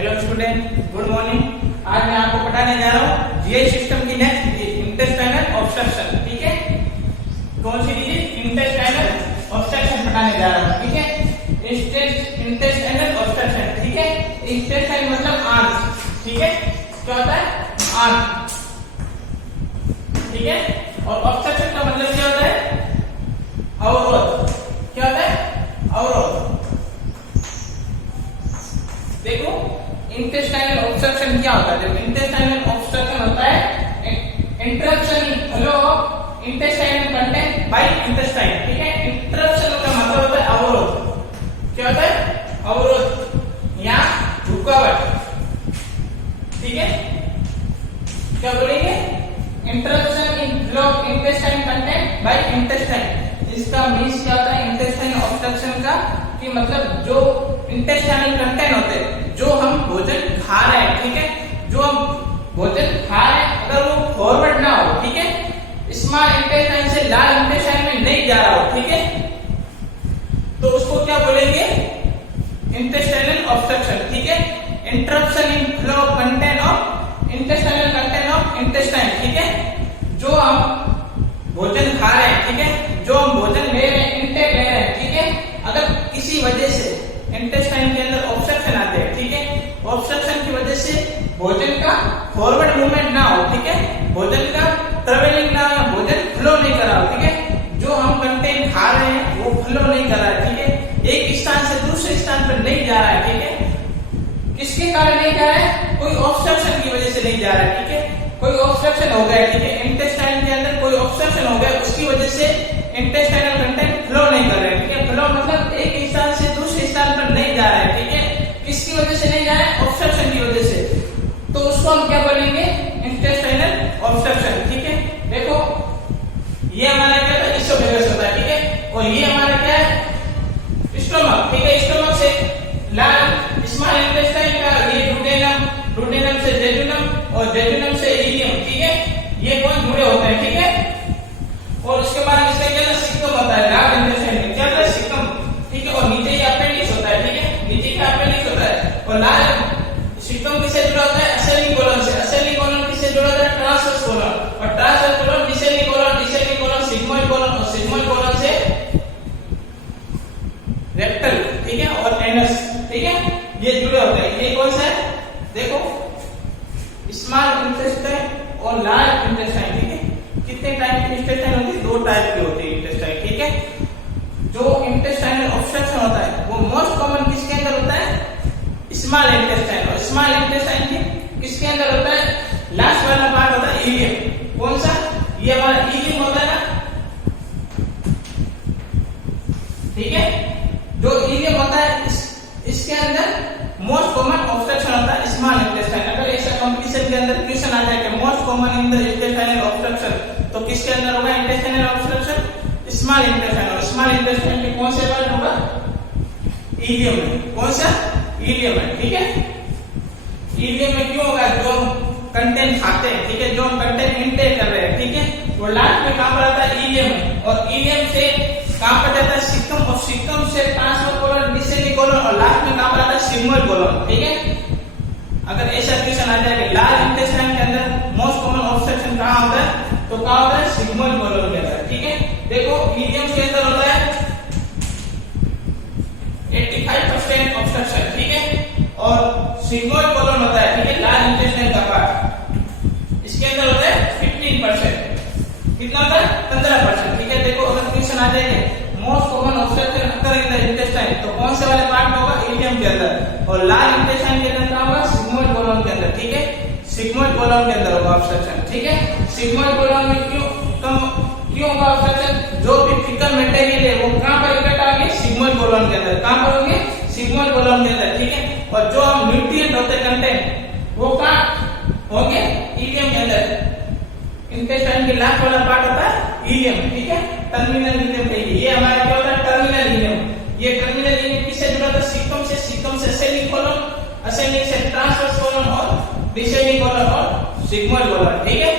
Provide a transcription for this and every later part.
Hello student, good morning. आज मैं आपको पढ़ाने जा रहा हूँ जीआई सिस्टम की नेक्स्ट इंटेस्टाइनल ऑब्स्ट्रक्शन। ठीक है, कौन सी डिजीज? इंटेस्टाइनल ऑब्स्ट्रक्शन पढ़ाने जा रहा हूँ। ठीक है, इंटेस्टाइनल ऑब्स्ट्रक्शन। ठीक है, इंटेस्टाइन मतलब आंत। ठीक है, क्या होता है? आंत। ठीक है, और ऑब्स्ट्रक्शन का मतलब क्या होता है? अवरोध। क्या होता है? अवरोध। देखो, इंटेस्टाइनल ऑब्स्ट्रक्शन क्या होता है? जब इंटेस्टाइनल ऑब्स्ट्रक्शन होता है interruption in flow of intestinal content bye intestine. ठीक है, इंटरप्शन का मतलब होता है अवरोध। क्या होता है? अवरोध या रुकावट। ठीक है, क्या बोलेंगे? Interruption in flow of intestine content bye intestine. इसका मीन्स क्या होता है इंटेस्टाइन ऑब्स्ट्रक्शन का? कि मतलब जो इंटेस्टाइनल कंटेंट होते हैं, जो हम भोजन खा रहे हैं, ठीक है, जो हम भोजन खा रहे हैं, अगर वो फॉरवर्ड ना हो, ठीक है, स्मॉल इंटेस्टाइन से लार्ज इंटेस्टाइन में नहीं जा रहा हो, ठीक है, तो उसको क्या बोलेंगे? Intestinal obstruction. ठीक है, interruption in flow of content of intestinal content of intestine. ठीक है, जो हम भोजन खा रहे हैं, ठीक है, जो हम भोजन ले रहे हैं, इंटेक ले रहे हैं, ठीक है, अगर किसी वजह से इंटेस्टाइन के अंदर ऑब्स्ट्रक्शन आते हैं, ठीक है, ऑब्स्ट्रक्शन की वजह से भोजन का फॉरवर्ड मूवमेंट ना हो, ठीक है, भोजन का ट्रेवलिंग ना हो, भोजन फ्लो नहीं कर रहा हो, ठीक है, जो हम कंटेंट खा रहे हैं वो फ्लो नहीं कर रहा है, ठीक है, एक स्थान से दूसरे स्थान पर नहीं जा रहा है, ठीक है, किसके कारण नहीं जा रहा है? कोई ऑब्स्ट्रक्शन की वजह से नहीं जा रहा है, ठीक है, कोई ऑब्स्ट्रक्शन हो गया, ठीक है, इंटेस्टाइन के अंदर कोई ऑब्स्ट्रक्शन हो गया, उसकी वजह से इंटेस्टाइनल कंटेंट फ्लो नहीं कर रहे हैं। ठीक है, फ्लो मतलब एक स्थान से दूसरे स्थान पर नहीं जा रहा है, ठीक है, किसकी वजह से नहीं जा रहा है? ऑब्स्ट्रक्शन की वजह से। तो उसको हम क्या बोलेंगे? Intestinal obstruction. ठीक है, देखो ये हमारा क्या था? इसोफेगस होता है, ठीक है, और ये हमारा क्या है? स्टोमक। ठीक है, स्टोमक से लार्ज स्मॉल इंटेस्टाइन का ये डुडेनम, डुडेनम से जेजुनम और जेजुनम से इलियम। ठीक है, ये कौन जुड़े होते हैं? ठीक है, और उसके बाद इसका क्या सिक्कम होता है? लार्ज इंटेस्टाइन में क्या होता है? सिक्कम। ठीक है, और नीचे ये अपेंडिक्स होता है, ठीक है, नीचे का अपेंडिक्स होता है, और लार्ज सिक्कम किससे जुड़ा होता है? असेंडिंग कोलन से। असेंडिंग कोलन किससे जुड़ा होता है? ट्रांसवर्स कोलन, और transverse colon descending colon, descending colon sigmoid colon, और सिग्मोइड कोलन से रेक्टल, ठीक है, और एनस। ठीक है, ये जुड़े होते हैं। ये कौन सा है? देखो, स्मॉल इंटेस्टाइन और लार्ज इंटेस्टाइन। ठीक है, कितने टाइप की इंटेस्टाइन होती है? 2 टाइप की होती है इंटेस्टाइन। ठीक है, जो इंटेस्टाइनल ऑब्स्ट्रक्शन होता है वो मोस्ट कॉमन किसके अंदर होता है? Small intestine. और स्मॉल इंटेस्टाइन की किसके अंदर होता है? लास्ट वाला पार्ट होता है इलियम। कौन सा? ये हमारा इलियम होता है ना, ठीक है, जो इलियम होता है इसके अंदर मोस्ट कॉमन ऑब्स्ट्रक्शन होता है स्मॉल इंटेस्टाइन। अगर ऐसा कंपटीशन के अंदर क्वेश्चन आ जाए कि most common in the intestinal obstruction, तो किसके अंदर होगा इंटेस्टाइनल ऑब्स्ट्रक्शन? Small intestine. और स्मॉल इंटेस्टाइन में कौन से पार्ट होगा? इलियम में। कौन सा? इलियम में। ठीक है, इलियम में क्यों होगा? जो कंटेंट खाते हैं, ठीक है, जो हम कंटेंट इंटेक कर रहे हैं, ठीक है, वो लास्ट में कहां पर आता है? इलियम में, और इलियम से कहां पर जाता है? सिक्कम, और सिक्कम से ट्रांसवर्स कोलन, डिसेंडिंग कोलन, और लास्ट में कहां पर आता है? Sigmoid colon. ठीक है, अगर ऐसा क्वेश्चन आ जाए कि लार्ज इंटेस्टाइन के अंदर मोस्ट कॉमन ऑब्स्ट्रक्शन कहां होता है, तो कहां होता है? सिग्मोइड कोलन के अंदर। ठीक है, देखो इलियम के अंदर होता है 85% ऑब्स्ट्रक्शन, ठीक है, और सिग्मोइड कोलन होता है, ठीक है, लार्ज इंटेस्टाइन का पार्ट, इसके अंदर होता है 15%। कितना होता है? 15%। ठीक है, देखो अगर क्वेश्चन आ जाए most common obstruction occur in the intestine, तो कौन से वाले पार्ट में होगा? इलियम के अंदर, और लार्ज इंटेस्टाइन के अंदर क्या होगा? सिग्मोइड कोलन के अंदर। ठीक है, सिग्मोइड कोलन के अंदर होगा ऑब्स्ट्रक्शन। ठीक है, सिग्मोइड कोलन में क्यों होगा ऑब्स्ट्रक्शन? जो भी फिकल मटेरियल है वो कहां पर इकट्ठा होंगे? सिग्मोइड कोलन के अंदर। कहां पर होंगे? सिग्मोइड कोलन के अंदर। ठीक है, और जो हम न्यूट्रिएंट होते हैं कंटेंट वो कहां होंगे? इलियम के अंदर। इंटेस्टाइन के लास्ट वाला पार्ट होता है इलियम। ठीक है, टर्मिनल इलियम कहिए। ये हमारा क्या होता है? Terminal ileum. ये टर्मिनल इलियम किससे जुड़ा होता है? सिक्कम से। सिक्कम से असेंडिंग कोलन, असेंडिंग से ट्रांसवर्स कोलन, और डिसेंडिंग कोलन, और सिग्मोइड कोलन। ठीक है,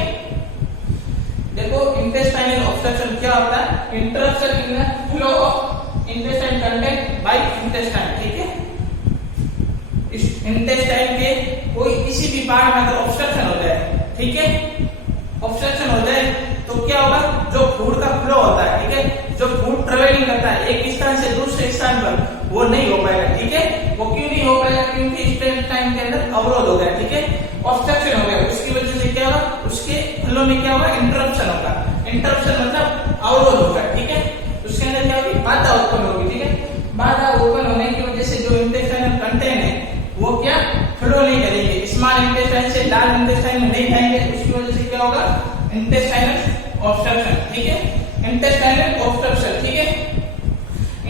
देखो इंटेस्टाइनल ऑब्स्ट्रक्शन क्या होता है? Interruption in the flow of intestine content bye intestine. ठीक है, इंटेस्टाइन के कोई किसी भी पार्ट में अगर ऑब्स्ट्रक्शन हो जाए, ठीक है, ऑब्स्ट्रक्शन हो जाए तो क्या होगा, जो फूड का फ्लो होता है, ठीक है, जो फूड ट्रेवलिंग करता है एक स्थान से दूसरे स्थान पर, वो नहीं हो पाएगा, ठीक है। वो क्यों नहीं हो पाएगा, क्योंकि इंटेस्टाइन के अंदर अवरोध हो गया, ठीक है, ऑब्स्ट्रक्शन हो गया। उसकी वजह से क्या होगा, उसके फ्लो में क्या होगा, इंटरप्शन होगा। इंटरप्शन मतलब अवरोध होगा, ठीक है। उसके अंदर क्या होगी, बाधा उत्पन्न होगी, ठीक है। बाधा उत्पन्न होने की वजह से जो इंटेस्टाइनल कंटेंट है वो क्या फ्लो नहीं करेंगे, स्मॉल इंटेस्टाइन से लार्ज इंटेस्टाइन में नहीं जाएंगे। उसकी वजह से क्या होगा, इंटेस्टाइनल ऑब्स्ट्रक्शन, ठीक है, इंटेस्टाइनल ऑब्स्ट्रक्शन, ठीक है।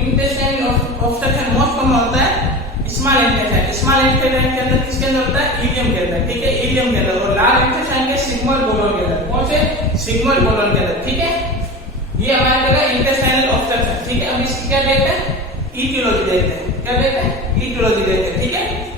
इंटेस्टाइनल ऑब्स्ट्रक्शन मोस्ट कॉमन होता है स्मॉल इंटेस्टाइन। स्मॉल इंटेस्टाइन के अंदर किसके अंदर होता है, इलियम के अंदर, ठीक है, इलियम के अंदर। और लार्ज इंटेस्टाइन के सिग्मोइड कोलन के अंदर, कौन से, सिग्मोइड कोलन के अंदर, ठीक है। ये हमारे जगह इंटेस्टाइनल ऑब्स्ट्रक्शन, ठीक है। अब इसकी क्या देखते हैं, ईटियोलॉजी देखते हैं, क्या देखते हैं, ईटियोलॉजी देखते हैं, ठीक है।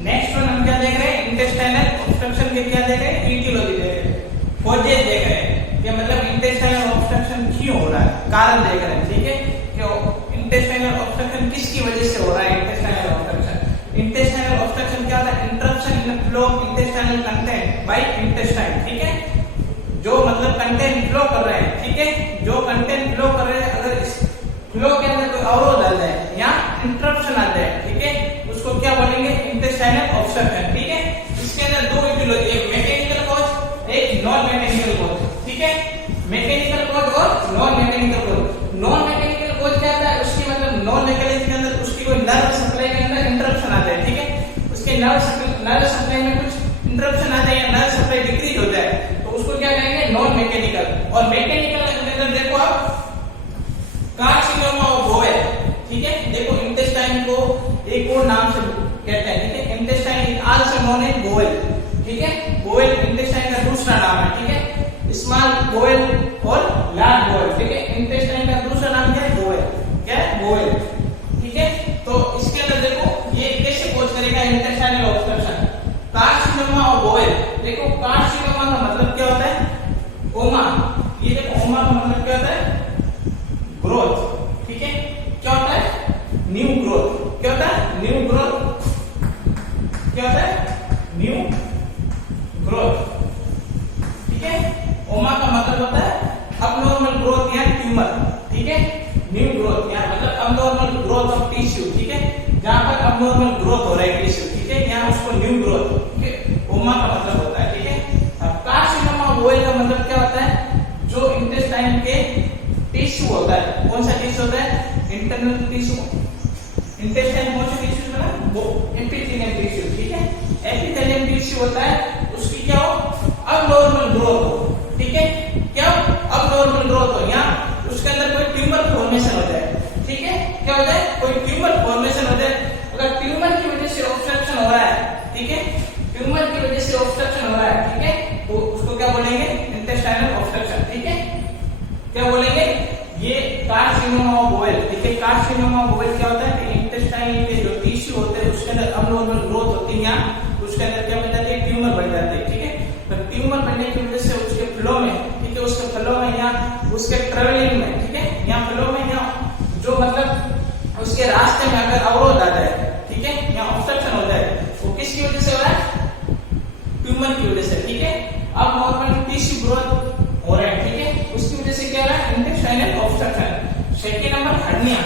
नेक्स्ट वन हम क्या देख रहे हैं, इंटेस्टाइनल ऑब्स्ट्रक्शन के क्या देख रहे हैं, ईटियोलॉजी देख रहे हैं, कॉजेज देख रहे हैं, कि मतलब इंटेस्टाइनल ऑब्स्ट्रक्शन क्यों हो रहा है, कारण देख रहे हैं, ठीक है। क्यों इंटेस्टाइनल ऑब्स्ट्रक्शन किसकी वजह से हो रहा है, इंटेस्टाइनल ऑब्स्ट्रक्शन। इंटेस्टाइनल ऑब्स्ट्रक्शन क्या होता है, interruption in the flow of intestinal content bye intestine, ठीक है। जो मतलब कंटेंट फ्लो कर रहे हैं, ठीक है, जो कंटेंट फ्लो कर रहे हैं, अगर इस फ्लो के अंदर कोई अवरोध आ जाए या इंटरप्शन आ जाए, ठीक है, उसको क्या बोलेंगे, इंटेस्टाइनल ऑब्स्ट्रक्शन, ठीक है। इसके अंदर दो ईटियोलॉजी, एक मैकेनिकल कॉज, एक नॉन मैकेनिकल कॉज, ठीक है। मैकेनिकल कॉज और non mechanical cause. Non mechanical cause क्या होता है, उसकी मतलब नॉन मैकेनिकल के अंदर उसकी कोई नर्व सप्लाई के अंदर इंटरप्शन आ जाए, ठीक है, उसके नर्व सप्लाई में कुछ इंटरप्शन आ जाए या नर्व सप्लाई डिक्रीज हो जाए, तो उसको क्या कहेंगे, नॉन मैकेनिकल। और मैकेनिकल के अंदर देखो आप कार्सिनोमा ऑफ बोवेल, ठीक है। देखो इंटेस्टाइन को एक और नाम से कहते हैं, ठीक है, intestine is also known as bowel, ठीक है। बोवेल इंटेस्टाइन का दूसरा नाम है, ठीक है, स्मॉल बोवेल और लार्ज बोवेल, ठीक है। इंटेस्टाइन का दूसरा नाम क्या है, बोवेल, क्या है, बोवेल, ठीक है। तो इसके अंदर देखो ये कैसे कोज करेगा intestinal obstruction, carcinoma of bowel. देखो कार्सिनोमा का मतलब क्या होता है, ओमा, ये देखो ओमा का मतलब क्या होता है, ग्रोथ, ठीक है। क्या होता है, न्यू ग्रोथ, क्या होता है, न्यू ग्रोथ, क्या होता है, न्यू ग्रोथ, ठीक है। ओमा का मतलब होता है अबनॉर्मल ग्रोथ या ट्यूमर, ठीक है। न्यू ग्रोथ या मतलब अबनॉर्मल ग्रोथ ऑफ टिश्यू, ठीक है, जहां पर अबनॉर्मल ग्रोथ हो रहा है टिश्यू, ठीक है, यहाँ उसको न्यू ग्रोथ, ठीक है, ओमा का मतलब होता है, ठीक है। अब कार्सिनोमा बोवेल का मतलब क्या होता है, जो इंटेस्टाइन के टिश्यू होता है, कौन सा टिश्यू होता है, इंटरनल टिश्यू। इंटेस्टाइन कौन सा टिश्यू होता है, वो एपिथेलियम टिश्यू, ठीक है। एपिथेलियम टिश्यू होता है, उसकी क्या हो, अबनॉर्मल ग्रोथ हो, ठीक है, क्या अबनॉर्मल ग्रोथ हो, या उसके अंदर कोई ट्यूमर फॉर्मेशन हो जाए, ठीक है। क्या हो जाए, कोई ट्यूमर फॉर्मेशन हो जाए। अगर ट्यूमर की वजह से ऑब्स्ट्रक्शन हो रहा है, ठीक है, ट्यूमर की वजह से ऑब्स्ट्रक्शन हो रहा है, ठीक है, तो उसको क्या बोलेंगे, इंटेस्टाइनल ऑब्स्ट्रक्शन, ठीक है। क्या बोलेंगे, ये कार्सिनोमा ऑफ बोवेल, ठीक है। कार्सिनोमा ऑफ बोवेल क्या होता है कि इंटेस्टाइन के जो टिश्यू होते हैं उसके अंदर अबनॉर्मल ग्रोथ होती है, या उसके अंदर क्या बन जाती है, ट्यूमर बन जाती है, ठीक है। तो ट्यूमर बनने की वजह से उसके फ्लो में, ठीक है, उसके फ्लो में या उसके ट्रेवलिंग में, ठीक है, या फ्लो में या जो मतलब उसके रास्ते में अगर अवरोध आ जाए, ठीक है, या ऑब्स्ट्रक्शन हो जाए, वो किसकी वजह से हो रहा है, ट्यूमर की वजह से, ठीक है। अब नॉर्मल टिश्यू ग्रोथ हो रहा है, ठीक है, उसकी वजह से क्या हो रहा है, intestinal obstruction. Second number hernia,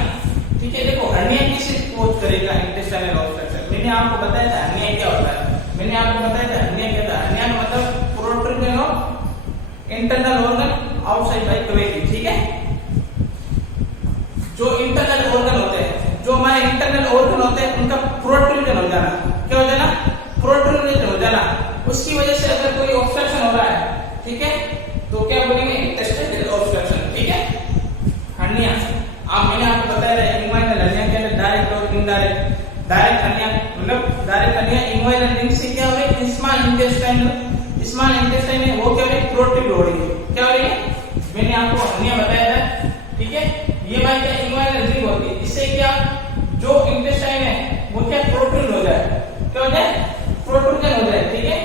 ठीक है। देखो हर्निया किसे कोज करेगा, इंटेस्टाइनल ऑब्स्ट्रक्शन। मैंने आपको बताया था हर्निया क्या होता है, मैंने आपको बताया था हर्निया क्या था। हर्निया का मतलब protrusion of internal organ outside by cavity, ठीक है। जो इंटरनल ऑर्गन होते हैं, जो हमारे इंटरनल ऑर्गन होते हैं, उनका प्रोट्रूजन हो जाना, क्या हो जाना, प्रोट्रूजन हो जाना। उसकी वजह से अगर कोई ऑब्स्ट्रक्शन हो रहा है, ठीक है, तो क्या बोलेंगे, इंटेस्टाइनल ऑब्स्ट्रक्शन, ठीक है। हर्निया आप मैंने आपको बताया था, इनवाइनल हर्निया के अंदर डायरेक्ट और इनडायरेक्ट। डायरेक्ट हर्निया मतलब डायरेक्ट हर्निया इनवाइनल लिंक से क्या हो रही है, स्मॉल इंटेस्टाइन में वो क्या हो रही है, प्रोट्रूड हो रही है, क्या हो रही है, मैंने आपको हर्निया बताया था, ठीक है। ये बात क्या इनवाइनल रिंग होती है, इससे क्या जो इंटेस्टाइन है वो क्या प्रोट्रूड हो जाए, क्या हो जाए, प्रोट्रूजन हो जाए, ठीक है।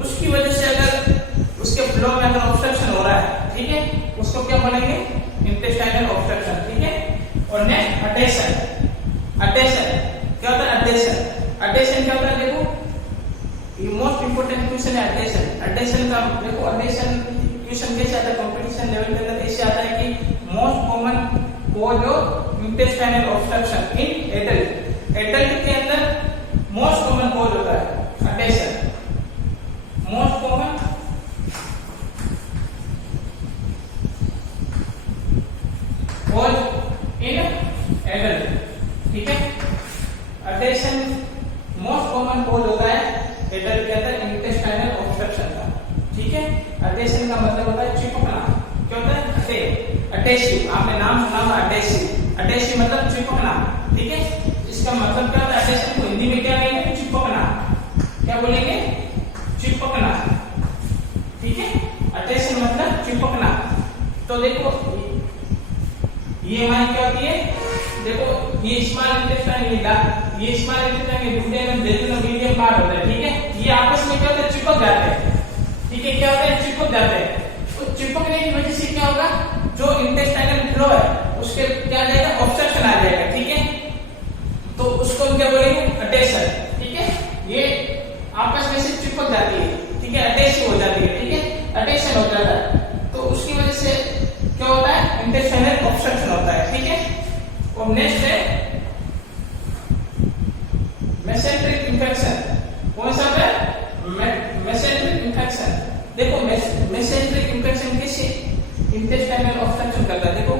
उसकी वजह से अगर उसके फ्लो के अंदर ऑब्स्ट्रक्शन हो रहा है, ठीक है, उसको क्या बोलेंगे, इंटेस्टाइनल ऑब्स्ट्रक्शन, ठीक है। और नेक्स्ट अटेशन। अटेशन क्या होता है, अटेशन, अटेशन क्या होता है, देखो ये मोस्ट इंपोर्टेंट क्वेश्चन है अटेशन। अटेशन का देखो, अटेशन क्वेश्चन कैसे आता है कंपटीशन लेवल के अंदर, ऐसे आता है कि most common cause of intestinal obstruction in adult. Adult के अंदर मोस्ट कॉमन कॉज होता है adhesion, most common cause in adult, ठीक है। अटेशन मोस्ट कॉमन कॉज होता है एडल्ट के अंदर इंटेस्टाइनल ऑब्स्ट्रक्शन का, ठीक है। अटेशन का मतलब होता है चिपकना, क्या होता है, अटेसिव, आपने नाम सुना होगा अटेसिव। अटेसिव मतलब चिपकना, ठीक है। इसका मतलब क्या होता है, अटेशन को हिंदी में क्या कहेंगे, चिपकना, क्या बोलेंगे, चिपकना, ठीक है। अटेशन मतलब चिपकना। तो देखो ये हमारी क्या होती है, देखो ये स्मॉल इंटेस्टाइन, ये स्मॉल इंटेस्टाइन दुनिया में जेजुनल मीडियम पार्ट होता है, ठीक है। ये आपस में क्या होता है, चिपक जाते हैं, ठीक है, क्या होता है, चिपक जाते हैं। तो चिपकने की वजह से क्या होगा, जो इंटेस्टाइनल फ्लो है उसके क्या आ जाएगा, ऑब्स्ट्रक्शन आ जाएगा, ठीक है। तो उसको क्या बोलेंगे, अटेशन, ठीक है। ये आपस में से चिपक जाती है, ठीक है, अटेसिव हो जाती है, ठीक है, अटेशन हो जाता है। तो उसकी वजह से क्या होता है, इंटेस्टाइनल ऑब्स्ट्रक्शन होता है, ठीक है। और नेक्स्ट है मेसेंट्रिक इंफेक्शन। कौन सा है, मेसेंट्रिक इंफेक्शन। देखो मेसेंट्रिक इंफेक्शन किसी इंटेस्टाइनल ऑब्स्ट्रक्शन करता है। देखो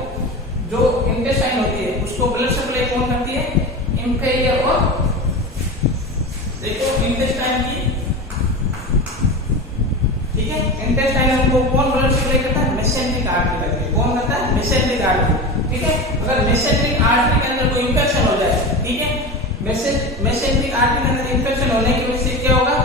जो इंटेस्टाइन होती है उसको ब्लड सप्लाई कौन करती है, इंफीरियर और देखो इंटेस्टाइन की, ठीक है, इंटेस्टाइन को कौन ब्लड सप्लाई करता है, मेसेंट्रिक आर्टरी करती है। कौन करता है, मेसेंट्रिक आर्टरी, ठीक है। अगर मेसेंट्रिक आर्टरी के अंदर कोई इंफेक्शन हो जाए, ठीक है, मेसेंट्रिक आर्टरी के अंदर इंफेक्शन होने की वजह से क्या होगा,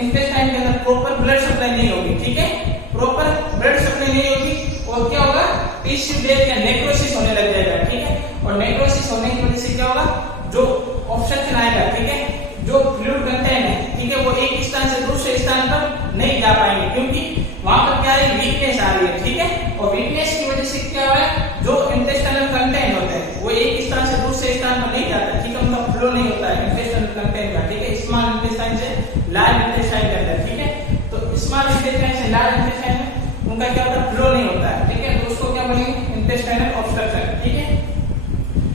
इंटेस्टाइन के अंदर प्रॉपर ब्लड सप्लाई नहीं होगी, ठीक है, प्रॉपर ब्लड सप्लाई नहीं होगी और क्या होगा, टिश्यू डेथ या नेक्रोसिस होने लग जाएगा, ठीक है। और नेक्रोसिस होने की वजह से क्या होगा, जो ऑब्स्ट्रक्शन आएगा, ठीक है, जो फ्लूइड कंटेंट है, ठीक है, वो एक स्थान से दूसरे स्थान पर नहीं जा पाएंगे क्योंकि वहां पर क्या है, वीकनेस आ रही है, ठीक है। और वीकनेस की वजह से क्या हो रहा है, जो इंटेस्टाइनल कंटेंट होते हैं वो एक स्थान से दूसरे स्थान पर नहीं जाता, ठीक है, उनका फ्लो नहीं होता है इंटेस्टाइनल कंटेंट का, ठीक है, स्मॉल इंटेस्टाइन से लार्ज इंटेस्टाइन के अंदर, ठीक है। तो स्मॉल इंटेस्टाइन से लार्ज इंटेस्टाइन में उनका क्या होता है, फ्लो नहीं होता है, ठीक है। तो उसको क्या बोलेंगे, इंटेस्टाइनल ऑब्स्ट्रक्शन, ठीक है।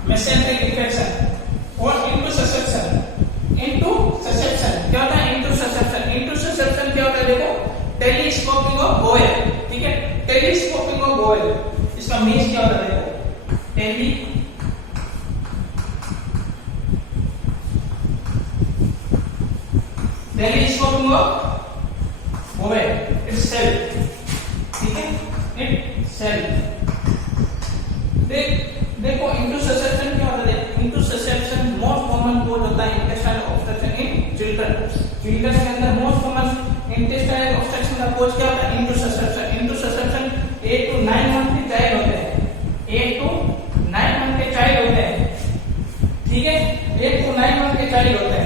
मेसेंट्रिक इंफेक्शन और इंटरसेप्शन। इंटरसेप्शन क्या होता है, इंटरसेप्शन, इंटरसेप्शन क्या होता है, देखो टेलीस्कोपिंग ऑफ बॉयल, ठीक है, टेलीस्कोपिंग ऑफ बॉयल, इसका मीन्स क्या होता है, देखो टेलीस्कोपिंग ऑफ बॉयल इटसेल्फ, ठीक है, इटसेल्फ। देखो इंटरसेप्शन क्या होता है, इंटरसेप्शन मोस्ट कॉमन कॉज होता है intestinal obstruction in children. Children के अंदर मोस्ट कॉमन इंटेस्टाइनल ऑब्स्ट्रक्शन का कॉज क्या होता है, इंटरसेप्शन। इंटरसेप्शन 8 to 9 मंथ के चाइल्ड होते हैं, 8 to 9 मंथ के चाइल्ड होते हैं, ठीक है, 8 to 9 मंथ के चाइल्ड होते हैं।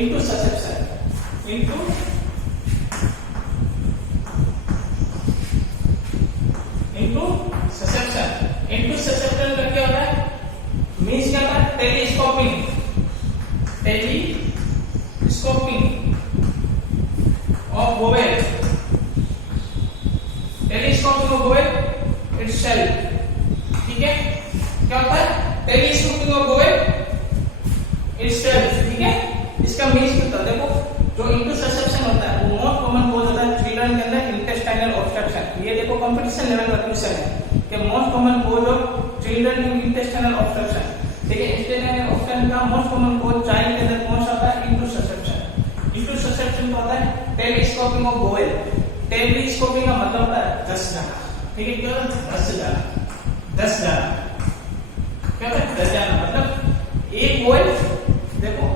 इंटरसेप्शन, इंटरसेप्शन का क्या होता है, मीन्स क्या होता है, telescoping, telescoping of bowel, telescoping of bowel itself, ठीक है, क्या होता है, टेलीस्कोपिंग ऑफ बॉयल इटसेल्फ, ठीक है। इसका मीन्स क्या होता है, देखो जो इंटरसेप्शन होता है वो मोस्ट कॉमन कॉज होता है चिल्ड्रन के अंदर इंटेस्टाइनल ऑब्स्ट्रक्शन। ये देखो कंपटीशन लेवल का क्वेश्चन है कि most common cause of children in intestinal obstruction, ठीक है। इंटेस्टाइनल ऑब्स्ट्रक्शन का मोस्ट कॉमन कॉज चाइल्ड के अंदर कौन सा होता है, इंटरसेप्शन। इंटरसेप्शन का होता है टेलीस्कोपिंग ऑफ बॉयल। टेलीस्कोपिंग का मतलब होता है 10 जाना, ठीक है, क्या होता है, 10 जाना, 10 जाना, क्या होता है, 10 जाना, मतलब एक बॉयल, देखो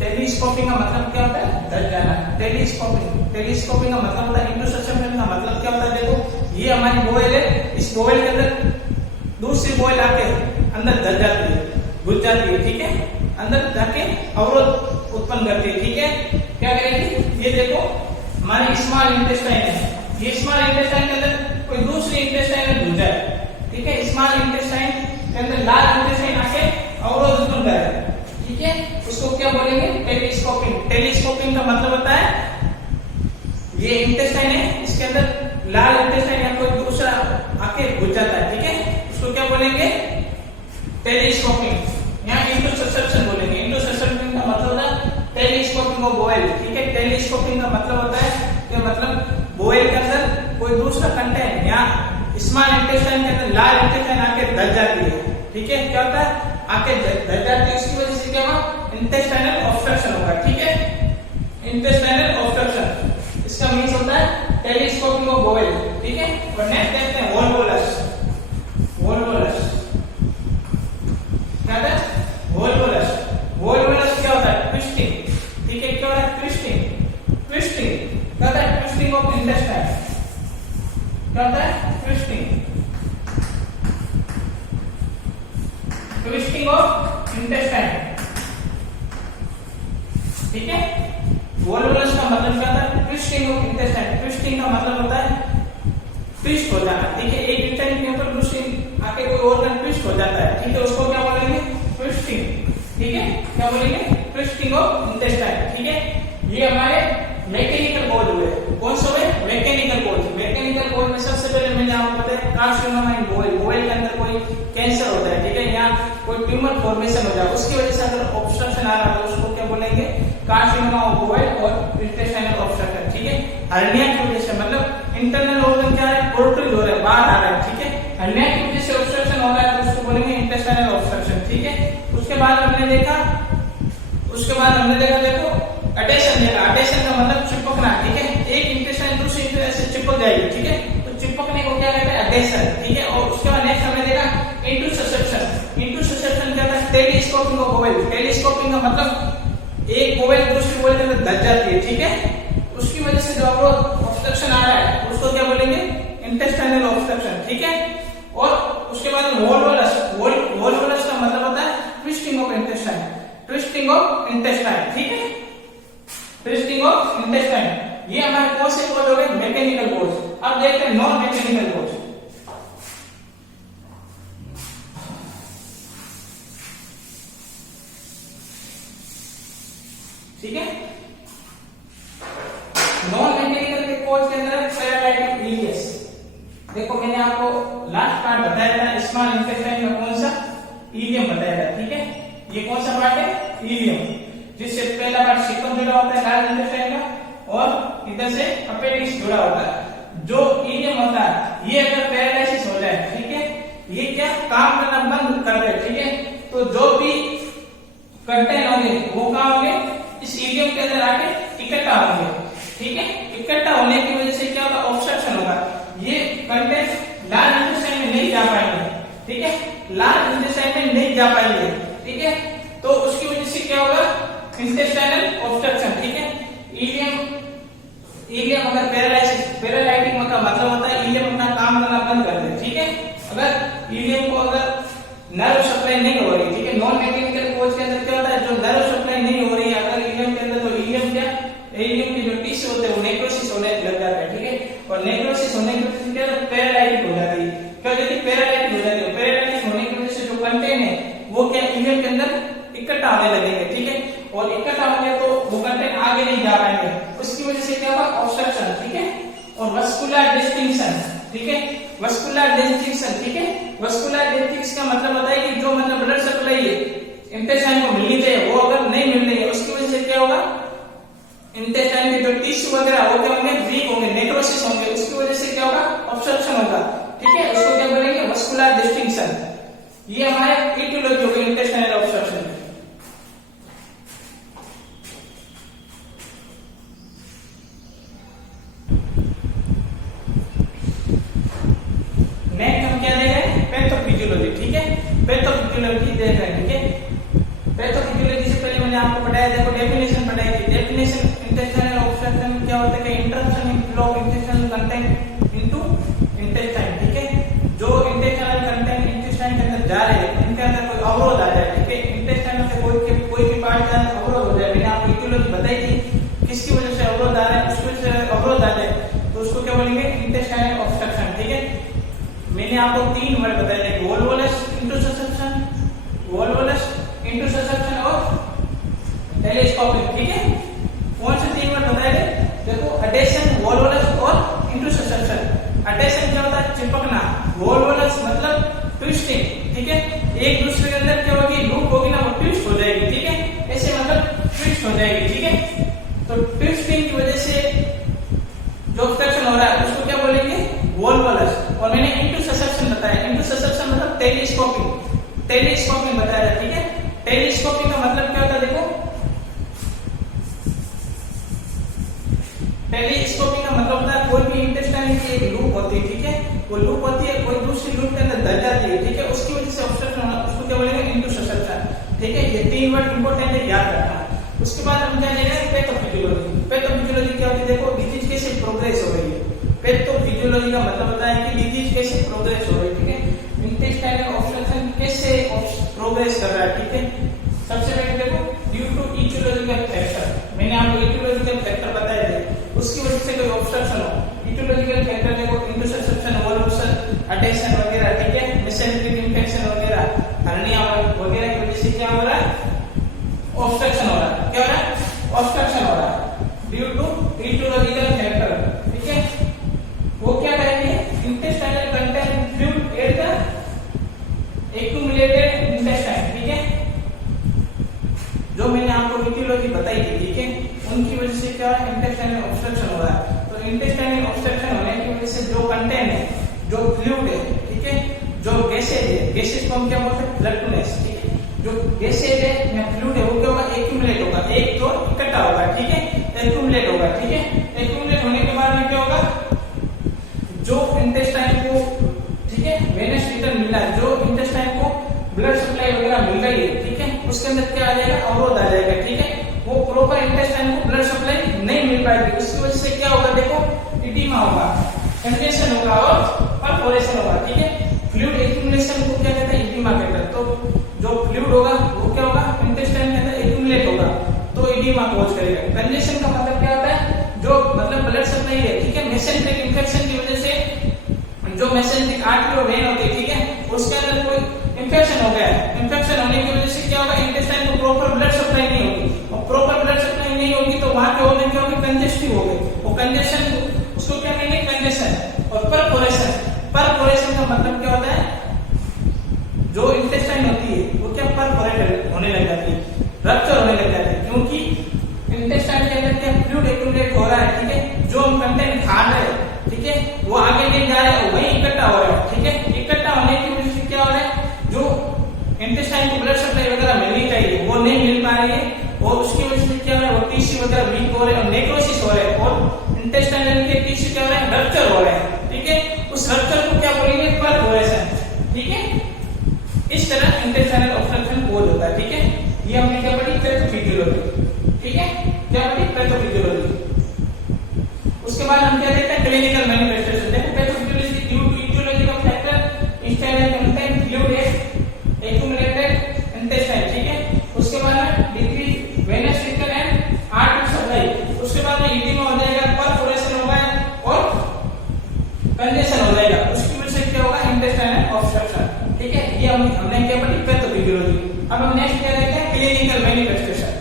टेलीस्कोपिंग का मतलब क्या होता है, 10 जाना। टेलीस्कोपिंग का मतलब होता है इंटरसेप्शन ये हमारी बोएल है, इस बोएल के अंदर दूसरी बोएल आके अंदर धस जाती है, घुस जाती है, ठीक है, अंदर जाके अवरोध उत्पन्न करती है, ठीक है। क्या करेगी, ये देखो हमारी स्मॉल इंटेस्टाइन है, ये स्मॉल इंटेस्टाइन के अंदर कोई दूसरी इंटेस्टाइन में घुस जाए, ठीक है, स्मॉल इंटेस्टाइन के अंदर लार्ज इंटेस्टाइन आके अवरोध उत्पन्न करे, ठीक है, उसको क्या बोलेंगे, टेलीस्कोपिंग। टेलीस्कोपिंग का मतलब होता है ये इंटेस्टाइन है, इसके अंदर लार्ज इंटेस्टाइन या कोई दूसरा आके घुस जाता है, ठीक है, उसको क्या बोलेंगे, टेलीस्कोपिंग। यहाँ इंटरसेप्शन बोलेंगे, इंटरसेप्शन का मतलब होता है टेलीस्कोपिंग ऑफ बोएल, ठीक है। टेलीस्कोपिंग का मतलब होता है कि मतलब बोएल के अंदर कोई दूसरा कंटेंट या स्मॉल इंटेस्टाइन के अंदर लार्ज इंटेस्टाइन आके धस जाती है, ठीक है, क्या होता है आके धस जाती है, उसकी वजह से क्या होगा, इंटेस्टाइनल ऑब्स्ट्रक्शन होगा, ठीक है, इंटेस्टाइनल ऑब्स्ट्रक्शन, इसका मीन्स होता है टेलीस्कोपिंग ऑफ बोएल, ठीक है। और नेक्स्ट देखते हैं वोल्वोलस। वोल्वोलस क्या है, वोल्वोलस। वोल्वोलस क्या होता है, ट्विस्टिंग, ठीक है, क्या होता है, ट्विस्टिंग, ट्विस्टिंग क्या होता है, ट्विस्टिंग ऑफ इंटेस्टाइन, क्या होता है, ट्विस्टिंग, ट्विस्टिंग ऑफ इंटेस्टाइन, ठीक है। वोल्वोलस का मतलब क्या होता है, ट्विस्टिंग ऑफ इंटेस्टाइन। ट्विस्टिंग का मतलब होता है ट्विस्ट हो जाना, ठीक है, एक इंटेस्टाइन के ऊपर दूसरी आके कोई ऑर्गन ट्विस्ट हो जाता है, ठीक है, उसको क्या बोलेंगे, ट्विस्टिंग, ठीक है, क्या बोलेंगे, ट्विस्टिंग ऑफ इंटेस्टाइन, ठीक है। ये हमारे मैकेनिकल कोड हुए, कौन से हुए, मैकेनिकल कोड। मैकेनिकल कोड में सबसे पहले मैंने आपको बताया कार्सिनोमा इन बोएल, बोएल के अंदर कोई कैंसर होता है, ठीक है, या कोई ट्यूमर फॉर्मेशन हो जाए, उसकी वजह से अगर ऑब्स्ट्रक्शन आ रहा है तो उसको क्या बोलेंगे, कार्सिनोमा ऑफ बोएल और इंटेस्टाइनल ऑब्स्ट्रक्शन, ठीक है। हर्निया की वजह से मतलब इंटरनल ऑर्गन क्या है, प्रोट्रूड हो रहा है, बाहर आ रहा है, ठीक है, हर्निया की वजह से ऑब्स्ट्रक्शन हो रहा है तो उसको बोलेंगे इंटेस्टाइनल ऑब्स्ट्रक्शन, ठीक है। उसके बाद हमने देखा देखो अटेशन देखा। अटेशन का मतलब चिपकना, ठीक है, एक इंटेस्टाइन दूसरी इंटेस्टाइन से चिपक जाएगी, ठीक है, तो चिपकने को क्या कहते हैं, अटेशन, ठीक है। और उसके बाद नेक्स्ट हमने देखा इंटरसेप्शन। इंटरसेप्शन क्या था, टेलीस्कोपिंग ऑफ बोएल। टेलीस्कोपिंग का मतलब एक बोएल दूसरी बोएल के अंदर धस जाती है, ठीक है, उसकी वजह से जो अवरोध ऑब्स्ट्रक्शन आ रहा है उसको क्या बोलेंगे, इंटेस्टाइनल ऑब्स्ट्रक्शन, ठीक है। और उसके बाद वोल्वोलस। वोल्वोलस का मतलब होता है twisting of intestine, twisting of intestine, ठीक है, ट्विस्टिंग ऑफ इंटेस्टाइन। ये हमारे कौन से कोड हो गए, मैकेनिकल कोड। अब देखते हैं नॉन मैकेनिकल कोड, ठीक है। नॉन मैकेनिकल के कोड के अंदर पैरालाइटिक इलियस। देखो मैंने आपको लास्ट पार्ट बताया था, स्मॉल इंटेस्टाइन में कौन सा, इलियम बताया था, ठीक है। ये कौन सा पार्ट है, इलियम, जिससे पहला पार्ट सिक्कम जुड़ा होता है लार्ज इंटेस्टाइन का और इधर से अपेंडिक्स जुड़ा होता है। जो इलियम होता है ये अगर पैरालिसिस हो जाए, ठीक है, ये क्या काम करना बंद कर दे, ठीक है, तो जो भी कंटेंट होंगे वो क्या होंगे, इस इलियम के अंदर आके इकट्ठा होंगे, ठीक है। इकट्ठा होने की वजह से क्या होगा, ऑब्स्ट्रक्शन होगा, ये कंटेंट लार्ज इंटेस्टाइन में नहीं जा पाएंगे, ठीक है, लार्ज इंटेस्टाइन में नहीं जा पाएंगे, ठीक है। तो उसकी वजह से क्या होगा, इंटेस्टाइनल ऑब्स्ट्रक्शन, ठीक है। इलियम अगर पैरालाइटिक का मतलब होता है इलियम अपना काम करना बंद कर दे, ठीक है। अगर इलियम को अगर नर्व सप्लाई नहीं हो रही, ठीक है, नॉन मैकेनिकल कोज के अंदर क्या होता है, जो नर्व सप्लाई नहीं हो रही है अगर इलियम के अंदर, तो इलियम क्या, इलियम की जो टिश्यू होते हैं वो नेक्रोसिस होने लग जाता है, ठीक है। और नेक्रोसिस होने की वजह से क्या पैरालाइटिक हो जाती है, क्या हो जाती है, पैरालाइटिक हो जाती है। पैरालाइटिक होने की वजह से जो कंटेंट है वो क्या इलियम के अंदर इकट्ठा होने लगेंगे, ठीक है, और इकट्ठा होंगे तो वो कंटेंट आगे नहीं जा पाएंगे, उसकी वजह से क्या होगा, ऑब्स्ट्रक्शन, ठीक है। और वस्कुलर डिस्टिंक्शन, ठीक है, वस्कुलर डिस्टिंक्शन, ठीक है। वस्कुलर डिस्टिंक्शन का मतलब होता है कि जो मतलब ब्लड सप्लाई है इंटेस्टाइन को मिलनी चाहिए वो अगर नहीं मिल रही है, उसकी वजह से क्या होगा, इंटेस्टाइन के जो टिश्यू वगैरह वो क्या होंगे, वीक होंगे, नेक्रोसिस होंगे, उसकी वजह से क्या होगा, ऑब्स्ट्रक्शन होगा, ठीक है। उसको क्या बोलेंगे, वस्कुलर डिस्टिंक्शन। ये हमारे इटियोलॉजी हो गई इंटेस्टाइनल ऑब्स्ट्रक्शन। नेक्स्ट हम क्या देख रहे हैं, पैथोफिजियोलॉजी, ठीक है, पैथोफिजियोलॉजी देख रहे हैं, ठीक है। पैथोफिजियोलॉजी से पहले मैंने आपको बताया, देखो डेफिनेशन बताई थी। डेफिनेशन इंटेस्टाइनल ऑब्स्ट्रक्शन क्या होता है, interruption in flow of intestinal content into intestine उसको क्या बोलेंगे, इंटेस्टाइनल ऑब्स्ट्रक्शन। ठीक है, मैंने आपको 3 वर्ड बताए थे, वॉल्वुलस इंटरसेप्शन, वॉल्वुलस इंटरसेप्शन और टेलीस्कोपिक। ठीक है, कौन से 3 वर्ड बताए थे? देखो, अडेशन, वॉल्वुलस और इंटरसेप्शन। अडेशन क्या होता है? चिपकना। वॉल्वुलस मतलब ट्विस्टिंग। ठीक है, एक दूसरे के अंदर क्या होगी, लूप होगी ना, वो ट्विस्ट हो जाएगी। ठीक है, ऐसे मतलब ट्विस्ट हो जाएगी। ठीक है, तो ट्विस्टिंग की वजह से जो ऑब्स्ट्रक्शन हो रहा है उसको क्या बोलेंगे, वॉल्वुलस। और मैंने इंटरसेप्शन बताया, इंटरसेप्शन मतलब टेलीस्कोपिंग, टेलीस्कोपिंग बताया। ठीक है, टेलीस्कोपिंग का मतलब क्या होता है? देखो, टेलीस्कोपिंग का मतलब होता है कोई भी इंटेस्टाइन की एक लूप होती है। ठीक है, वो लूप होती है, कोई दूसरी लूप के अंदर दब जाती है। ठीक है, उसकी वजह से ऑब्स्ट्रक्शन होना, उसको क्या बोलेंगे, इंटरसेप्शन। ठीक है, ये 3 वर्ड इंपॉर्टेंट है, याद रखना। उसके बाद हम क्या जाएंगे, पैथोफिजियोलॉजी। पैथोफिजियोलॉजी क्या होती है? देखो, डिजीज कैसे प्रोग्रेस हो रही है। पैथोफिजियोलॉजी का मतलब होता है कि डिजीज कैसे प्रोग्रेस हो रही है। ठीक है, इंटेस्टाइनल ऑब्स्ट्रक्शन कैसे प्रोग्रेस कर रहा है। ठीक है, सबसे पहले देखो, ड्यू टू इटियोलॉजिकल फैक्टर, मैंने आपको इटियोलॉजिकल फैक्टर बताए थे, उसकी वजह से कोई ऑब्स्ट्रक्शन हो। इटियोलॉजिकल फैक्टर देखो, इंटरसेप्शन, वॉल्वुलस, अडेशन वगैरह। ठीक है, मेसेंट्रिक इंफेक्शन वगैरह, हर्निया वगैरह की वजह से क्या हो रहा है, ऑब्स्ट्रक्शन हो रहा है। क्या हो रहा है? ऑब्स्ट्रक्शन हो रहा है ड्यू टू इटियोलॉजिकल फैक्टर। ठीक है, वो क्या करेंगे, intestinal content fluid at the accumulated intestine. ठीक है, जो मैंने आपको इटियोलॉजी बताई थी। ठीक है, उनकी वजह से क्या है, इंटेस्टाइनल ऑब्स्ट्रक्शन हो रहा है। तो इंटेस्टाइनल ऑब्स्ट्रक्शन होने की वजह से जो कंटेंट है, जो फ्लूइड है, ठीक है, जो गैसेज है, गैसेज को हम क्या बोलते हैं, फ्लक्टुलेंस। ठीक है, जो गैसेज है या फ्लूइड है वो क्या होगा, एक्यूमुलेट होगा, एक तो इकट्ठा होगा। ठीक है, एक्यूमुलेट होगा। ठीक है, एक्यूमुलेट होने के बाद में क्या होगा, जो इंटेस्टाइन को, ठीक है, वेनस रिटर्न मिला है, जो इंटेस्टाइन को ब्लड सप्लाई वगैरह मिल रही है। ठीक है, उसके अंदर क्या आ जाएगा, अवरोध आ जाएगा। ठीक है, वो प्रॉपर इंटेस्टाइन को ब्लड सप्लाई नहीं मिल पाएगी, उसकी वजह से क्या होगा, देखो, इडिमा होगा, कंजेशन होगा और परफोरेशन होगा। ठीक है, फ्लूइड एक्यूमुलेशन को क्या कहते हैं, इडिमा कहते हैं। तो जो फ्लूइड होगा वो क्या होगा, इंटेस्टाइन के अंदर एक्यूमुलेट होगा, तो इडिमा कॉज करेगा। कंजेशन का मतलब क्या होता है, जो मतलब ब्लड सप्लाई है। ठीक है, मेसेंट्रिक इंफेक्शन की वजह से जो मेसेंट्रिक आर्टरी और वेन होती है, ठीक है, उसके अंदर कोई इंफेक्शन हो गया है, इंफेक्शन होने की वजह से क्या होगा, इंटेस्टाइन को प्रॉपर ब्लड सप्लाई नहीं होगी, और प्रॉपर ब्लड सप्लाई नहीं होगी तो वहां के ऑर्गन क्या होगी, कंजेस्टिव हो गए। वो कंजेशन, उसको क्या कहेंगे, कंजेशन। और परफोरेशन, परफोरेशन का मतलब क्या होता है, जो इंटेस्टाइन होती है वो क्या परफोरेट होने लग जाती है, रप्चर होने लग जाती है, क्योंकि इंटेस्टाइन के अंदर क्या फ्लूइड एक्यूमुलेट हो रहा है। ठीक है, जो हम कंटेंट खा रहे हैं, ठीक है, वो आगे नहीं जा रहा है, वहीं इकट्ठा हो रहा है। ठीक है, इकट्ठा होने की वजह से क्या हो रहा है, जो इंटेस्टाइन को ब्लड सप्लाई वगैरह मिलनी चाहिए वो नहीं मिल पा रही है, और उसकी वजह से क्या हो रहा है, वो टिश्यू वगैरह वीक हो रहे हैं और नेक्रोसिस हो रहे हैं, और इंटेस्टाइनल के टिश्यू क्या हो रहा है, रप्चर हो रहे हैं। ठीक है, उस रप्चर को क्या बोलेंगे, परफोरेशन। ठीक है, इस तरह इंटेस्टाइनल ऑब्स्ट्रक्शन कोज होता है। ठीक है, ये हमने क्या पढ़ी, पैथोफिजियोलॉजी। ठीक है, क्या पढ़ी, पैथोफिजियोलॉजी। उसके बाद हम क्या देखते हैं, क्लिनिकल मैनिफेस्टेशन। देखो, pathophysiology due to etiological factor, intestinal content fluid accumulated intestine. ठीक है, उसके बाद में decrease venous return and artery supply, उसके बाद में इडिमा हो जाएगा, परफोरेशन होगा और कंजेशन हो जाएगा, उसकी वजह से क्या होगा, इंटेस्टाइनल ऑब्स्ट्रक्शन। ठीक है, ये हमने क्या पढ़ी, पैथोफिजियोलॉजी। अब हम नेक्स्ट क्या देखते हैं, क्लिनिकल मैनिफेस्टेशन।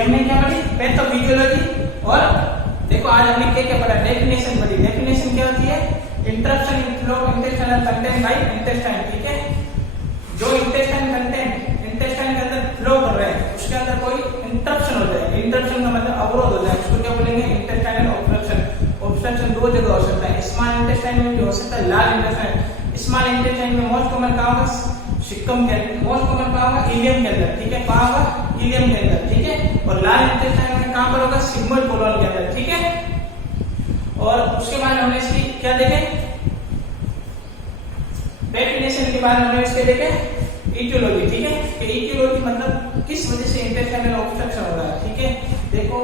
हमने क्या पढ़ी, पैथोफिजियोलॉजी। और देखो, आज हमने क्या क्या पढ़ा, डेफिनेशन पढ़ी। डेफिनेशन क्या होती है, interruption in flow of intestinal content bye intestine. ठीक है, जो इंटेस्टाइन कंटेंट इंटेस्टाइन के अंदर फ्लो कर रहे हैं, उसके अंदर कोई इंटरप्शन हो जाए, इंटरप्शन का मतलब अवरोध हो जाए, उसको क्या बोलेंगे, इंटेस्टाइनल ऑब्स्ट्रक्शन। ऑब्स्ट्रक्शन दो जगह हो सकता है, स्मॉल इंटेस्टाइन में भी हो सकता है, लार्ज इंटेस्टाइन। स्मॉल इंटेस्टाइन में मोस्ट कॉमन कहाँ होगा, सिक्कम के अंदर, मोस्ट कॉमन कहाँ होगा, इलियम के अंदर। ठीक है, कहाँ होगा, इलियम के अंदर। ठीक है, और लार्ज इंटेस्टाइन में कहां पर होगा, सिग्मोइड कोलन के अंदर। ठीक है, और उसके बाद हमने इसकी क्या देखे, डेफिनेशन के बाद हमने इसके देखे इटियोलॉजी। ठीक है, कि इटियोलॉजी मतलब किस वजह से इंटेस्टाइनल ऑब्स्ट्रक्शन हो रहा है, ठीक है। देखो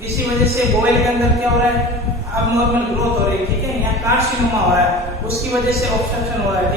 किसी वजह से बॉयल के अंदर क्या हो रहा है, अब नॉर्मल ग्रोथ हो रही है, ठीक है, यहाँ कार्सिनोमा हो रहा है, उसकी वजह से ऑब्स्ट्रक्शन हो रहा है।